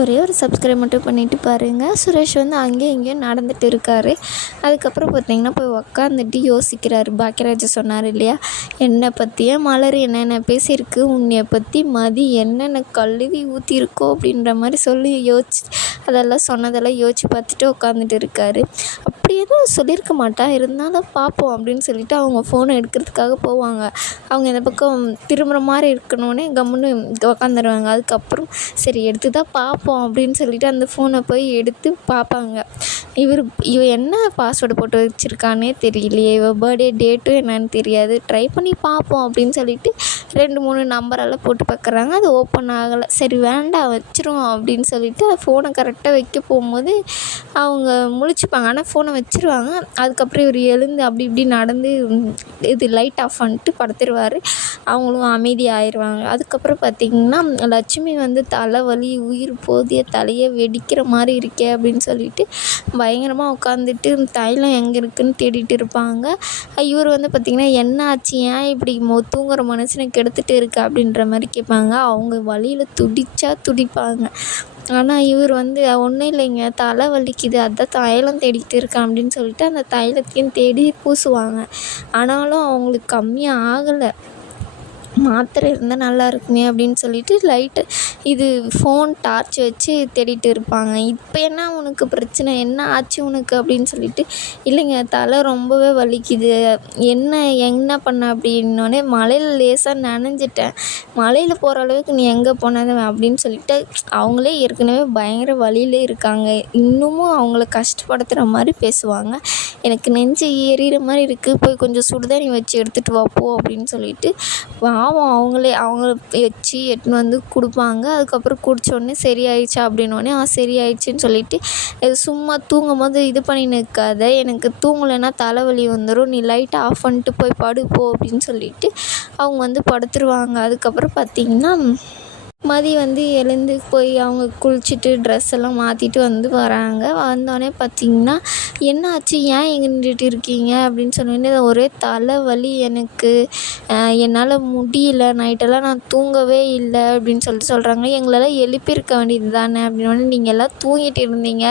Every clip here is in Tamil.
ஒரே ஒரு சப்ஸ்கிரைப் மட்டும் பண்ணிவிட்டு பாருங்கள். சுரேஷ் வந்து அங்கேயும் இங்கேயும் நடந்துட்டு இருக்கார். அதுக்கப்புறம் பார்த்திங்கன்னா போய் உக்காந்துட்டு யோசிக்கிறாரு. பாக்கியராஜ் சொன்னார் இல்லையா, என்னை பற்றியே மலர் என்னென்ன பேசியிருக்கு, உன்னைய பற்றி மதி என்னென்ன கழுவி ஊற்றிருக்கோ அப்படின்ற மாதிரி சொல்லி அதெல்லாம் சொன்னதெல்லாம் யோசித்து பார்த்துட்டு உட்காந்துட்டு இருக்காரு. அப்படி எதுவும் சொல்லியிருக்க மாட்டா, இருந்தாலும் பார்ப்போம் அப்படின்னு சொல்லிட்டு அவங்க ஃபோனை எடுக்கிறதுக்காக போவாங்க. அவங்க இந்த பக்கம் திரும்புகிற மாதிரி இருக்கணுன்னே கம்முன்னு உக்காந்துருவாங்க. அதுக்கப்புறம் சரி எடுத்து தான் பார்ப்போம் அப்படின்னு சொல்லிட்டு அந்த ஃபோனை போய் எடுத்து பார்ப்பாங்க. இவ என்ன பாஸ்வேர்டு போட்டு வச்சுருக்கானே தெரியலையே, இவ பர்த்டே டேட்டும் என்னன்னு தெரியாது, ட்ரை பண்ணி பார்ப்போம் அப்படின்னு சொல்லிட்டு 2-3 நம்பரெல்லாம் போட்டு பார்க்குறாங்க. அது ஓப்பன் ஆகலை. சரி வேண்டாம் வச்சுருவோம் அப்படின்னு சொல்லிட்டு ஃபோனை கரெக்டாக வைக்க போகும்போது அவங்க முழிச்சுப்பாங்க. ஆனால் ஃபோனை வச்சுருவாங்க. அதுக்கப்புறம் இவர் எழுந்து அப்படி இப்படி நடந்து இது லைட் ஆஃப் பண்ணிட்டு படுத்துருவார். அவங்களும் அமைதியாகிடுவாங்க. அதுக்கப்புறம் பார்த்திங்கன்னா லட்சுமி வந்து தலைவலி, உயிர் போதிய தலையை வெடிக்கிற மாதிரி இருக்கே அப்படின்னு சொல்லிட்டு பயங்கரமாக உட்காந்துட்டு தைலம் எங்கே இருக்குதுன்னு தேடிட்டு இருப்பாங்க. இவர் வந்து பார்த்திங்கன்னா என்ன ஆச்சு, ஏன் இப்படி தூங்குற மனுஷனை கெடுத்துட்டு இருக்கு அப்படின்ற மாதிரி கேட்பாங்க. அவங்க வலியில் துடிப்பாங்க. ஆனால் இவர் வந்து ஒன்றும் இல்லைங்க, தலை வலிக்குது, அதான் தைலம் தேடிக்கிட்டு இருக்கேன் அப்படின்னு சொல்லிட்டு அந்த தைலத்தையும் தேடி பூசுவாங்க. ஆனாலும் அவங்களுக்கு கம்மியாக ஆகலை. மாத்திரை இருந்தால் நல்லா இருக்குமே அப்படின்னு சொல்லிட்டு லைட்டு இது ஃபோன் டார்ச் வச்சு தேடிட்டு இருப்பாங்க. இப்போ என்ன உனக்கு பிரச்சனை, என்ன ஆச்சு உனக்கு அப்படின்னு சொல்லிட்டு, இல்லைங்க தலை ரொம்பவே வலிக்குது, என்ன பண்ண அப்படின்னோடனே மழையில் லேசாக நனைஞ்சிட்டேன், மழையில் போகிற அளவுக்கு நீ எங்கே போனது அப்படின்னு சொல்லிட்டு அவங்களே ஏற்கனவே பயங்கர வலியிலே இருக்காங்க. இன்னமும் அவங்கள கஷ்டப்படுத்துகிற மாதிரி பேசுவாங்க. எனக்கு நெஞ்சு எரியிற மாதிரி இருக்குது, போய் கொஞ்சம் சுடுதண்ணி வச்சு எடுத்துகிட்டு வா போ அப்படின்னு சொல்லிட்டு பாவம் அவங்கள வச்சு எடுத்துன்னு வந்து கொடுப்பாங்க. அதுக்கப்புறம் குடித்தோடனே சரியாயிடுச்சா அப்படின்னோடனே சரியாயிடுச்சின்னு சொல்லிட்டு சும்மா தூங்கும் போது இது பண்ணின்னு இருக்காத, எனக்கு தூங்கலைன்னா தலைவலி வந்துடும், நீ லைட்டை ஆஃப் பண்ணிட்டு போய் படுப்போ அப்படின்னு சொல்லிட்டு அவங்க வந்து படுத்துருவாங்க. அதுக்கப்புறம் பார்த்திங்கன்னா மதி வந்து எழுந்து போய் அவங்க குளிச்சுட்டு ட்ரெஸ் எல்லாம் மாற்றிட்டு வந்து வராங்க. வந்தோடனே பார்த்திங்கன்னா என்ன ஆச்சு, ஏன் எங்கே நின்றுட்டு இருக்கீங்க அப்படின்னு சொன்னோடனே ஒரே தலைவலி எனக்கு, என்னால் முடியல, நைட்டெல்லாம் நான் தூங்கவே இல்லை அப்படின்னு சொல்லிட்டு சொல்கிறாங்க. எங்களெல்லாம் எழுப்பியிருக்க வேண்டியது தானே அப்படின்னோடனே நீங்கள் எல்லாம் தூங்கிட்டு இருந்தீங்க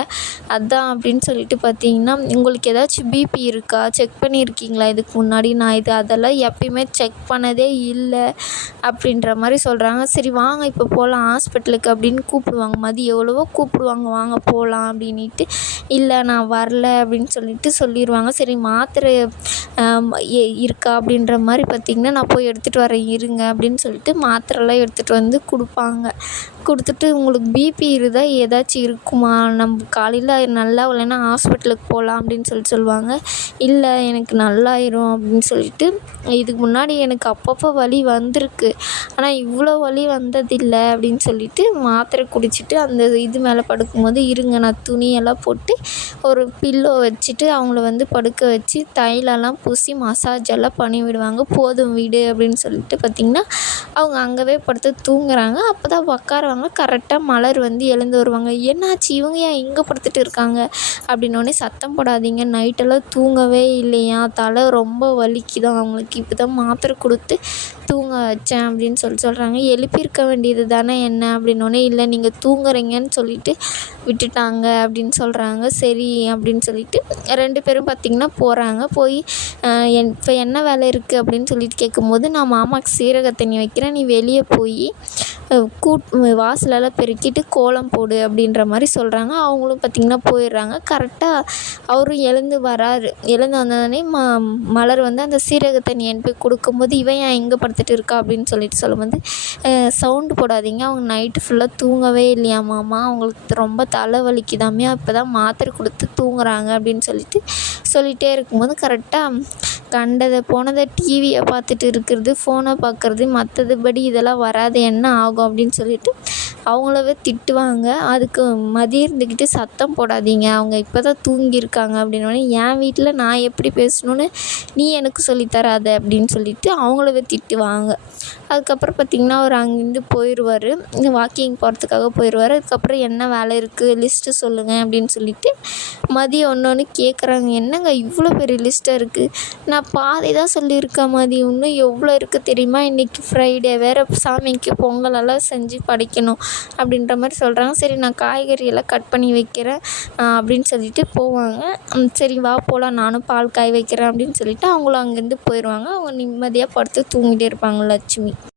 அதான் அப்படின்னு சொல்லிட்டு பார்த்திங்கன்னா உங்களுக்கு ஏதாச்சும் பிபி இருக்கா, செக் பண்ணியிருக்கீங்களா இதுக்கு முன்னாடி, நான் அதெல்லாம் எப்பயுமே செக் பண்ணதே இல்லை அப்படின்ற மாதிரி சொல்கிறாங்க. சரி வாங்க இப்போ போகலாம் ஹாஸ்பிட்டலுக்கு அப்படின்னு கூப்பிடுவாங்க. மதி எவ்வளவோ கூப்பிடுவாங்க, வாங்க போகலாம் அப்படின்ட்டு, இல்லை நான் வரல அப்படின்னு சொல்லிடுவாங்க. சரி மாத்திரை இருக்கா அப்படின்ற மாதிரி பார்த்திங்கன்னா நான் போய் எடுத்துகிட்டு வரேன் இருங்க அப்படின்னு சொல்லிட்டு மாத்திரைலாம் எடுத்துகிட்டு வந்து கொடுப்பாங்க. கொடுத்துட்டு உங்களுக்கு பிபி இருந்தால் ஏதாச்சும் இருக்குமா, நம்ம காலையில் நல்லா இல்லைன்னா ஹாஸ்பிட்டலுக்கு போகலாம் அப்படின்னு சொல்லுவாங்க. இல்லை எனக்கு நல்லாயிரும் அப்படின்னு சொல்லிட்டு, இதுக்கு முன்னாடி எனக்கு அப்பப்போ வலி வந்திருக்கு, ஆனால் இவ்வளோ வலி வந்ததில்லை அப்படின்னு சொல்லிட்டு மாத்திரை குடிச்சிட்டு அந்த இது மேலே படுக்கும்போது இருங்க நான் துணியெல்லாம் போட்டு ஒரு பில்லோ வச்சுட்டு அவங்கள வந்து படுக்க வச்சு தைலெல்லாம் பூசி மசாஜ் எல்லாம் பண்ணி விடுவாங்க. போதும் விடு அப்படின்னு சொல்லிட்டு பார்த்திங்கன்னா அவங்க அங்கேவே படுத்து தூங்குறாங்க. அப்போ தான் உக்காருவாங்க. கரெக்டாக மலர் வந்து எழுந்து வருவாங்க. என்னாச்சு இவங்க ஏன் இங்கே படுத்துட்டு இருக்காங்க அப்படின்னோடனே சத்தம் போடாதீங்க, நைட்டெல்லாம் தூங்கவே இல்லையா, தலை ரொம்ப வலிக்குதான் அவங்களுக்கு, இப்போ தான் மாத்திரை கொடுத்து தூங்க வச்சேன் அப்படின்னு சொல்கிறாங்க. எழுப்பியிருக்க வேண்டியது தானே என்ன அப்படின்னோடனே இல்லை நீங்கள் தூங்குறீங்கன்னு சொல்லிட்டு விட்டுட்டாங்க அப்படின்னு சொல்கிறாங்க. சரி அப்படின்னு சொல்லிட்டு 2 பேரும் பார்த்திங்கன்னா போகிறாங்க. போய் இப்போ என்ன வேலை இருக்குது அப்படின்னு சொல்லிட்டு கேட்கும்போது, நான் மாமாவுக்கு சீரக தண்ணி வைக்கிறேன், நீ வெளியே போய் வாசலெல்லாம் பெருக்கிட்டு கோலம் போடு அப்படின்ற மாதிரி சொல்கிறாங்க. அவங்களும் பார்த்திங்கன்னா போயிடுறாங்க. கரெக்டாக அவரும் எழுந்து வராரு. எழுந்து வந்தோடனே மலர் வந்து அந்த சீரக தண்ணி போய் கொடுக்கும்போது இவன் ஏன் எங்கே படுத்துட்டு இருக்கா அப்படின்னு சொல்லும்போது, சவுண்டு போடாதீங்க, அவங்க நைட்டு ஃபுல்லாக தூங்கவே இல்லையா மாமா, அவங்களுக்கு ரொம்ப தலை வலிக்குதாமே, இப்போ தான் மாத்திரை கொடுத்து தூங்குறாங்க அப்படின்னு சொல்லிகிட்டே இருக்கும்போது கரெக்டாக கண்டதை போனதை டிவியை பார்த்துட்டு இருக்கிறது, ஃபோனை பார்க்குறது, மற்றதுபடி இதெல்லாம் வராது என்ன ஆகும் அப்படின்னு சொல்லிட்டு அவங்களவே திட்டுவாங்க. அதுக்கு மதி இருந்துக்கிட்டு சத்தம் போடாதீங்க, அவங்க இப்போ தான் தூங்கியிருக்காங்க அப்படின்னோடனே என் வீட்டில் நான் எப்படி பேசணுன்னு நீ எனக்கு சொல்லித்தராத அப்படின்னு சொல்லிட்டு அவங்களவே திட்டுவாங்க. அதுக்கப்புறம் பார்த்திங்கன்னா அவர் அங்கேருந்து போயிடுவார், வாக்கிங் போகிறதுக்காக போயிடுவார். அதுக்கப்புறம் என்ன வேலை இருக்குது லிஸ்ட்டு சொல்லுங்கள் அப்படின்னு சொல்லிவிட்டு மதியம் ஒன்று கேட்குறாங்க. என்னங்க இவ்வளோ பெரிய லிஸ்ட்டாக இருக்குது, நான் பாதி தான் சொல்லியிருக்கேன் மதியம், இன்னும் எவ்வளோ இருக்குது தெரியுமா, இன்றைக்கி ஃப்ரைடே வேறு, சாமிக்கு பொங்கலெல்லாம் செஞ்சு படைக்கணும் அப்படின்ற மாதிரி சொல்கிறாங்க. சரி நான் காய்கறியெல்லாம் கட் பண்ணி வைக்கிறேன் அப்படின்னு சொல்லிட்டு போவாங்க. சரி வா போகலாம், நானும் பால் காய வைக்கிறேன் அப்படின்னு சொல்லிவிட்டு அவங்களும் அங்கேருந்து போயிடுவாங்க. அவங்க நிம்மதியாக படுத்து தூங்கிட்டே இருப்பாங்க லட்சுமி.